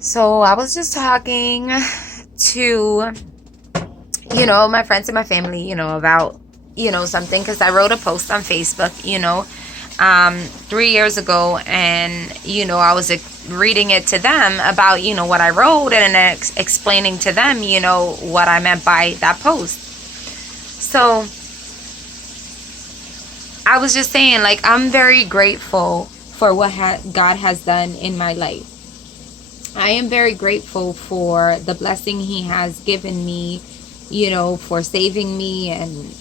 So I was just talking to, my friends and my family, about, something because I wrote a post on Facebook, 3 years ago. And, I was reading it to them about, what I wrote and explaining to them, what I meant by that post. So I was just saying, like, I'm very grateful for what God has done in my life. I am very grateful for the blessing he has given me, for saving me and,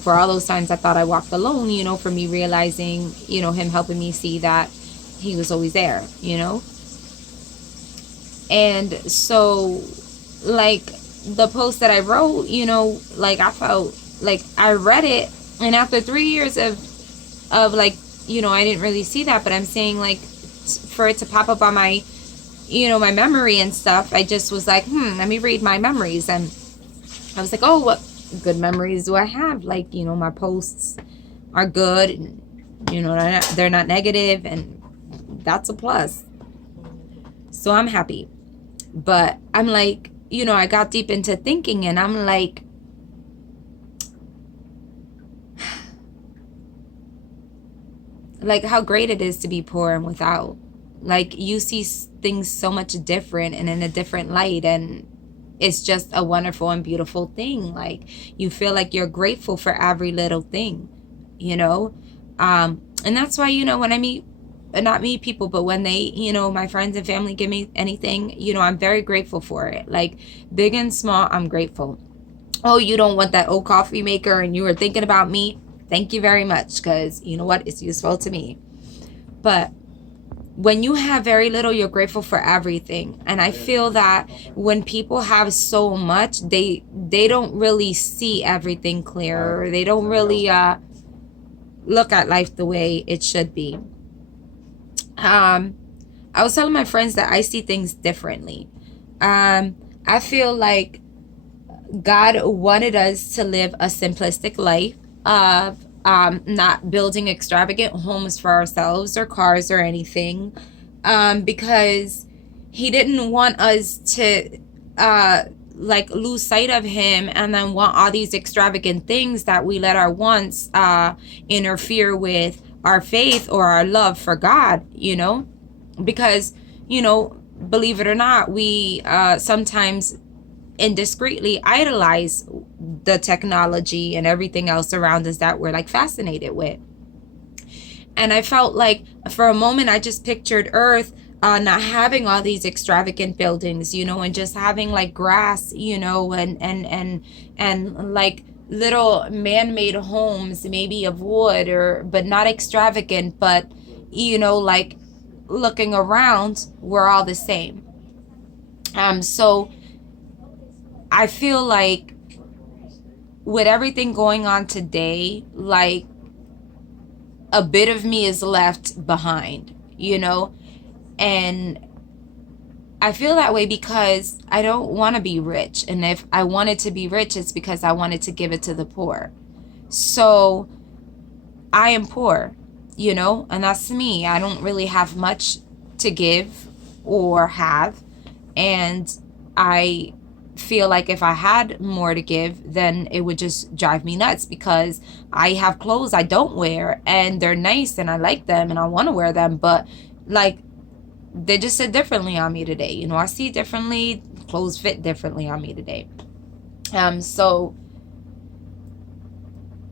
for all those times I thought I walked alone, for me realizing, him helping me see that he was always there. And so, like, the post that I wrote, like, I felt like I read it, and after 3 years of like, I didn't really see that, but I'm saying, like, for it to pop up on my my memory and stuff, I just was like, let me read my memories. And I was like, oh, what good memories do I have? Like, my posts are good, and, they're not negative, and that's a plus. So I'm happy. But I'm like, I got deep into thinking, and I'm like how great it is to be poor and without. Like, you see things so much different and in a different light, and it's just a wonderful and beautiful thing. Like, you feel like you're grateful for every little thing, you know and that's why, when I meet, not meet people, but when they, my friends and family give me anything, I'm very grateful for it. Like, big and small, I'm grateful. Oh, you don't want that old coffee maker and you were thinking about me? Thank you very much, because you know what, it's useful to me. But when you have very little, you're grateful for everything. And I feel that when people have so much, they don't really see everything clear, or they don't really look at life the way it should be. I was telling my friends that I see things differently. I feel like God wanted us to live a simplistic life of not building extravagant homes for ourselves or cars or anything, because he didn't want us to like lose sight of him and then want all these extravagant things that we let our wants interfere with our faith or our love for God, because, believe it or not, we sometimes indiscreetly idolize the technology and everything else around us that we're like fascinated with. And I felt like for a moment I just pictured Earth not having all these extravagant buildings, and just having like grass, and like little man-made homes, maybe of wood, or but not extravagant, but like, looking around, we're all the same. So I feel like with everything going on today, like, a bit of me is left behind, and I feel that way because I don't want to be rich. And if I wanted to be rich, it's because I wanted to give it to the poor. So I am poor, and that's me. I don't really have much to give or have. And I feel like if I had more to give, then it would just drive me nuts, because I have clothes I don't wear and they're nice and I like them and I want to wear them, but like, they just sit differently on me today. I see differently, clothes fit differently on me today. So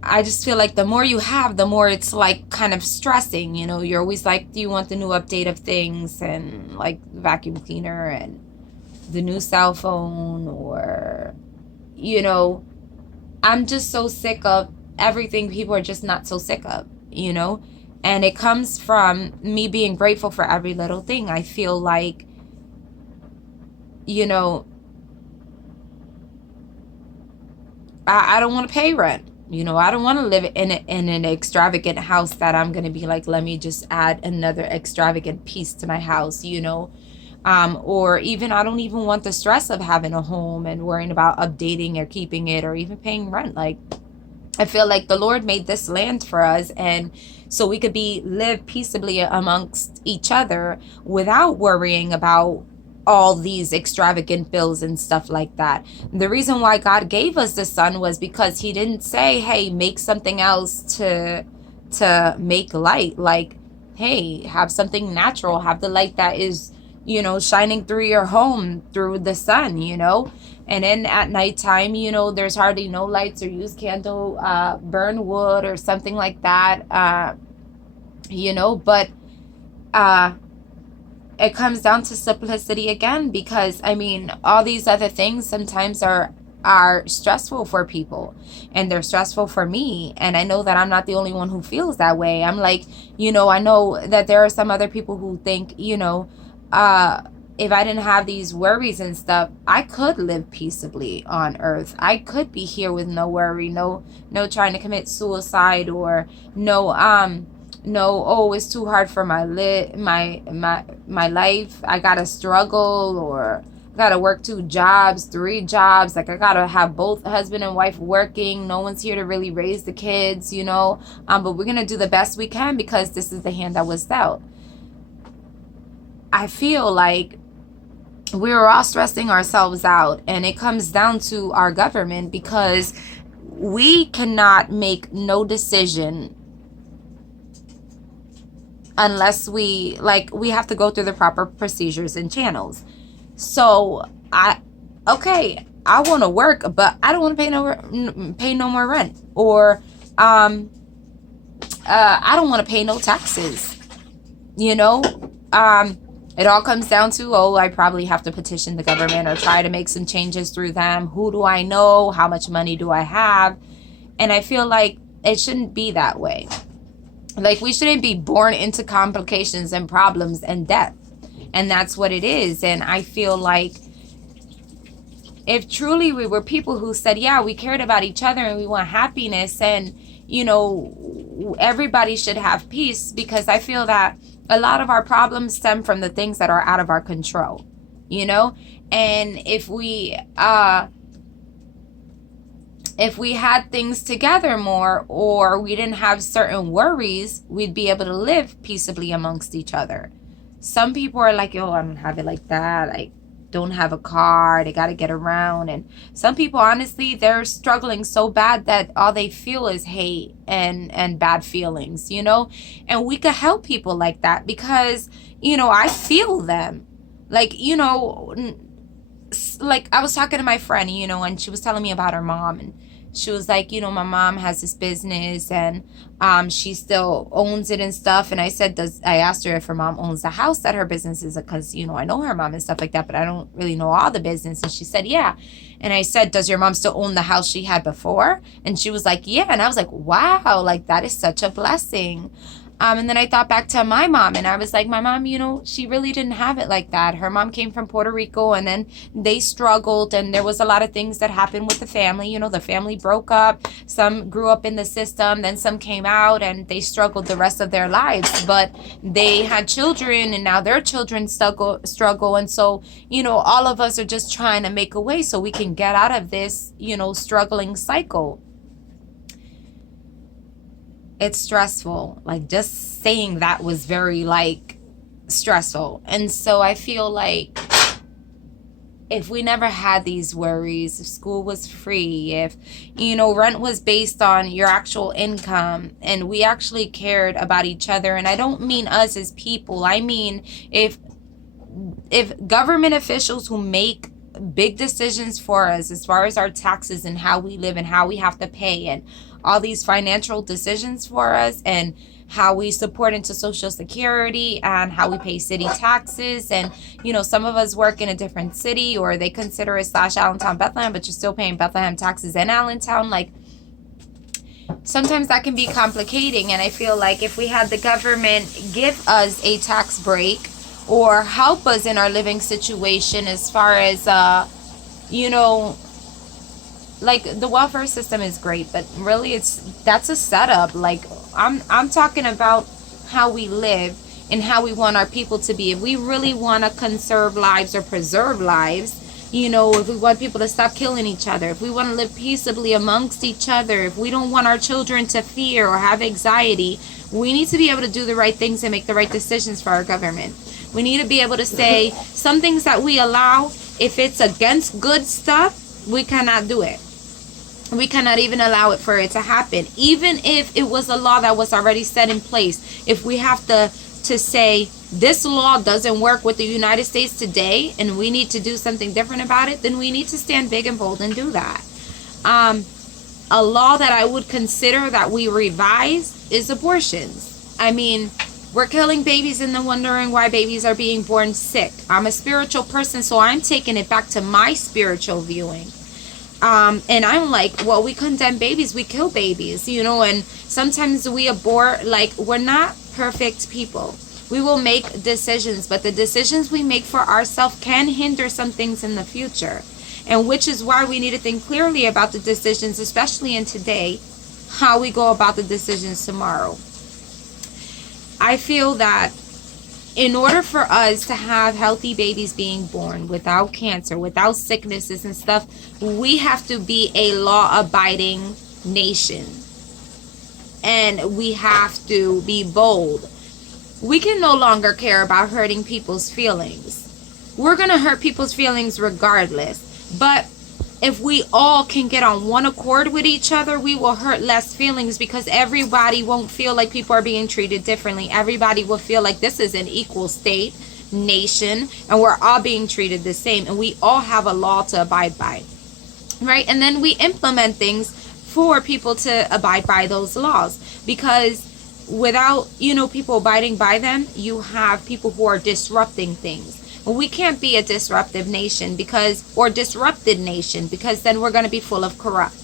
I just feel like the more you have, the more it's like kind of stressing. You're always like, do you want the new update of things, and like vacuum cleaner and the new cell phone, or I'm just so sick of everything people are just not so sick of, and it comes from me being grateful for every little thing. I feel like, you know I don't want to pay rent. I don't want to live in an extravagant house that I'm going to be like, let me just add another extravagant piece to my house, or even, I don't even want the stress of having a home and worrying about updating or keeping it or even paying rent. Like, I feel like the Lord made this land for us, and so we could live peaceably amongst each other without worrying about all these extravagant bills and stuff like that. The reason why God gave us the sun was because he didn't say, hey, make something else to make light. Like, hey, have something natural, have the light that is, shining through your home through the sun, and then at nighttime, there's hardly no lights, or use candle, burn wood or something like that, but it comes down to simplicity again, because I mean, all these other things sometimes are stressful for people, and they're stressful for me, and I know that I'm not the only one who feels that way. I'm like, I know that there are some other people who think, if I didn't have these worries and stuff, I could live peaceably on earth. I could be here with no worry, no trying to commit suicide, or no, oh, it's too hard for my life. I gotta struggle, or gotta work 2 jobs, 3 jobs. Like, I gotta have both husband and wife working. No one's here to really raise the kids, but we're gonna do the best we can because this is the hand that was dealt. I feel like we were all stressing ourselves out, and it comes down to our government, because we cannot make no decision unless we have to go through the proper procedures and channels. So I want to work, but I don't want to pay no more rent, or I don't want to pay no taxes. It all comes down to, I probably have to petition the government or try to make some changes through them. Who do I know? How much money do I have? And I feel like it shouldn't be that way. Like, we shouldn't be born into complications and problems and death. And that's what it is. And I feel like if truly we were people who said, yeah, we cared about each other and we want happiness, and, everybody should have peace, because I feel that a lot of our problems stem from the things that are out of our control, and if we had things together more, or we didn't have certain worries, we'd be able to live peaceably amongst each other. Some people are like, yo, I don't have it like that. I don't have a car. They got to get around. And some people, honestly, they're struggling so bad that all they feel is hate and bad feelings, and we could help people like that, because, I feel them. Like, like I was talking to my friend, and she was telling me about her mom, and she was like, my mom has this business, and she still owns it and stuff. And I asked her if her mom owns the house that her business is, because, I know her mom and stuff like that, but I don't really know all the business. And she said, yeah. And I said, does your mom still own the house she had before? And she was like, yeah. And I was like, wow, like, that is such a blessing. And then I thought back to my mom, and I was like, my mom, she really didn't have it like that. Her mom came from Puerto Rico, and then they struggled, and there was a lot of things that happened with the family. The family broke up. Some grew up in the system, then some came out, and they struggled the rest of their lives. But they had children, and now their children struggle. And so, all of us are just trying to make a way so we can get out of this, struggling cycle. It's stressful. Like, just saying that was very, stressful. And so I feel like if we never had these worries, if school was free, if, rent was based on your actual income, and we actually cared about each other, and I don't mean us as people, I mean if government officials who make big decisions for us as far as our taxes and how we live and how we have to pay, and all these financial decisions for us, and how we support into Social Security, and how we pay city taxes. And, some of us work in a different city, or they consider it / Allentown, Bethlehem, but you're still paying Bethlehem taxes in Allentown. Like, sometimes that can be complicating. And I feel like if we had the government give us a tax break, or help us in our living situation, as far as, like, the welfare system is great, but really that's a setup. Like, I'm talking about how we live and how we want our people to be. If we really want to conserve lives or preserve lives, if we want people to stop killing each other, if we want to live peaceably amongst each other, if we don't want our children to fear or have anxiety, we need to be able to do the right things and make the right decisions for our government. We need to be able to say some things that we allow, if it's against good stuff, we cannot do it. We cannot even allow it for it to happen. Even if it was a law that was already set in place, if we have to say this law doesn't work with the United States today and we need to do something different about it, then we need to stand big and bold and do that. A law that I would consider that we revise is abortions. I mean, we're killing babies and then wondering why babies are being born sick. I'm a spiritual person, so I'm taking it back to my spiritual viewing. And I'm like, well, we condemn babies, we kill babies, you know, and sometimes we abort. Like, we're not perfect people. We will make decisions, but the decisions we make for ourselves can hinder some things in the future. And which is why we need to think clearly about the decisions, especially in today, how we go about the decisions tomorrow. I feel that in order for us to have healthy babies being born without cancer, without sicknesses and stuff, we have to be a law-abiding nation. And we have to be bold. We can no longer care about hurting people's feelings. We're going to hurt people's feelings regardless. But if we all can get on one accord with each other, we will hurt less feelings, because everybody won't feel like people are being treated differently. Everybody will feel like this is an equal state, nation, and we're all being treated the same, and we all have a law to abide by, right? And then we implement things for people to abide by those laws, because without, people abiding by them, you have people who are disrupting things. We can't be a disruptive nation or disrupted nation, because then we're going to be full of corrupt.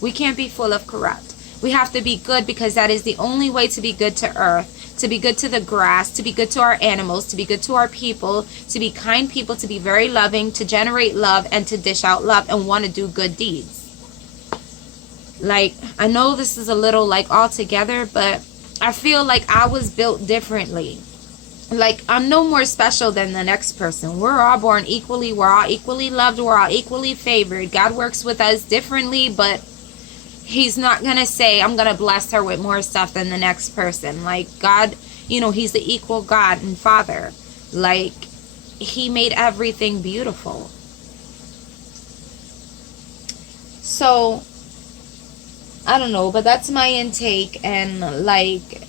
We can't be full of corrupt. We have to be good, because that is the only way to be good to earth, to be good to the grass, to be good to our animals, to be good to our people, to be kind people, to be very loving, to generate love, and to dish out love and want to do good deeds. Like, I know this is a little like all together, but I feel like I was built differently. Like, I'm no more special than the next person. We're all born equally. We're all equally loved. We're all equally favored. God works with us differently, but he's not going to say, I'm going to bless her with more stuff than the next person. Like, God, he's the equal God and Father. Like, he made everything beautiful. So, I don't know, but that's my intake. And, like,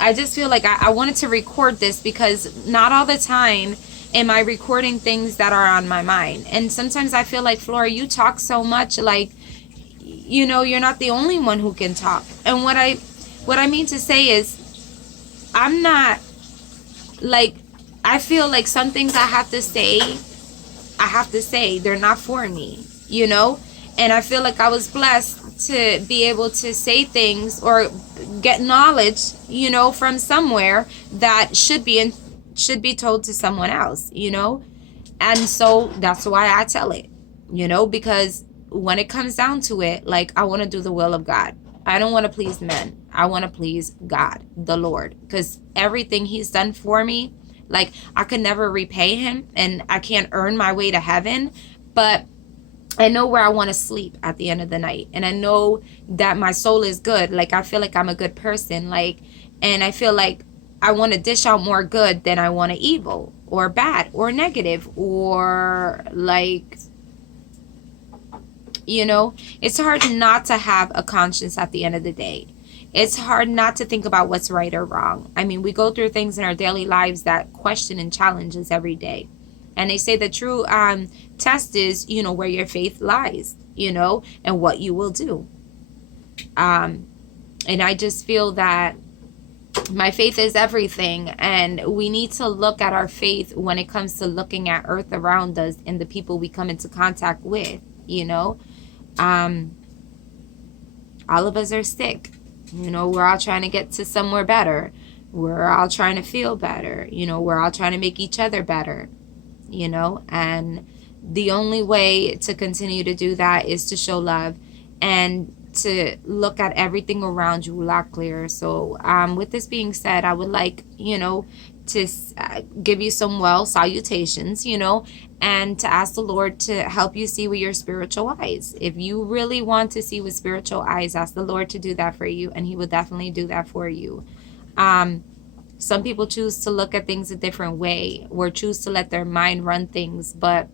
I just feel like I wanted to record this, because not all the time am I recording things that are on my mind. And sometimes I feel like, Flora, you talk so much, like, you're not the only one who can talk. And what I mean to say is, I'm not, like, I feel like some things I have to say, they're not for me, And I feel like I was blessed to be able to say things or get knowledge, from somewhere that should be told to someone else, And so that's why I tell it, because when it comes down to it, like, I want to do the will of God. I don't want to please men. I want to please God, the Lord, because everything he's done for me, like, I could never repay him, and I can't earn my way to heaven, but I know where I want to sleep at the end of the night. And I know that my soul is good. Like, I feel like I'm a good person. Like, and I feel like I want to dish out more good than I want to evil or bad or negative or, like, it's hard not to have a conscience at the end of the day. It's hard not to think about what's right or wrong. I mean, we go through things in our daily lives that question and challenge us every day. And they say the true test is, where your faith lies, and what you will do. And I just feel that my faith is everything. And we need to look at our faith when it comes to looking at earth around us and the people we come into contact with, All of us are sick. We're all trying to get to somewhere better. We're all trying to feel better. We're all trying to make each other better. And the only way to continue to do that is to show love and to look at everything around you a lot clearer. So with this being said, I would like, to give you some salutations, and to ask the Lord to help you see with your spiritual eyes. If you really want to see with spiritual eyes, ask the Lord to do that for you, and he will definitely do that for you. Some people choose to look at things a different way or choose to let their mind run things. But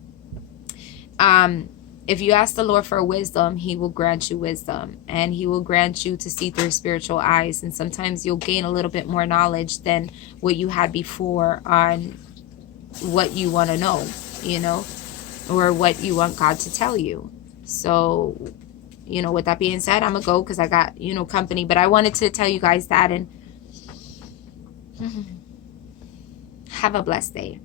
if you ask the Lord for wisdom, he will grant you wisdom, and he will grant you to see through spiritual eyes. And sometimes you'll gain a little bit more knowledge than what you had before on what you want to know, you know, or what you want God to tell you. So, you know, with that being said, I'm gonna go because I got, you know, company. But I wanted to tell you guys that, and have a blessed day.